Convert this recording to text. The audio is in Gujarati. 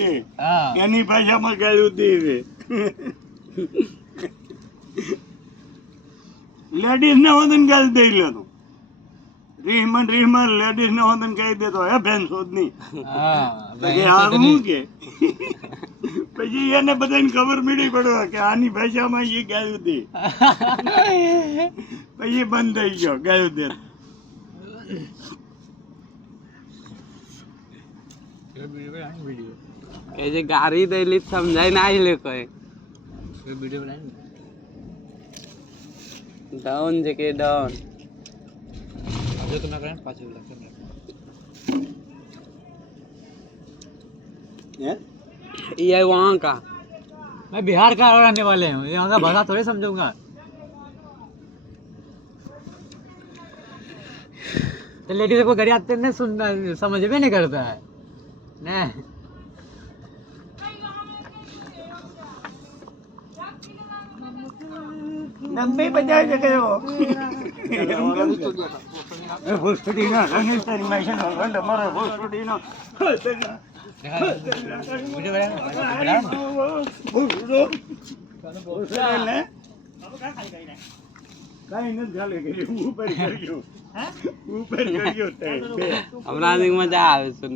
દે એની ભાષામાં ગાળ્યું દે લેડીઝ ને હોદન ગાળી દઈ લેતો રીહમન લેડીઝ ને હોદન કહી દેતો હે બેન શોધની હું કે પછી એને બધાને ખબર પડી પડવા કે આની ભાષામાં એ ગાળ્યું દે પછી બંધ થઈ ગયો ગાળ્યું દે એ જે ગાડી દેલી સમજાય ના લે કોઈ ડાઉન છે કે ડાઉન जो तुम ना करें 5 लाख ये वहाँ का मैं बिहार का रहने वाले हूँ यहाँ का भाषा थोड़ी समझूंगा तो लेडीज को घर आते नहीं सुनना समझ में नहीं करता है नहीं નંબે બજાય છે કે ભોસડીનો રણેશ્વરી માઈનો ગંડ મારો ભોસડીનો કાઈ નથી ચાલે કર્યું ઉપર કર્યું હમણાં મજા આવે છે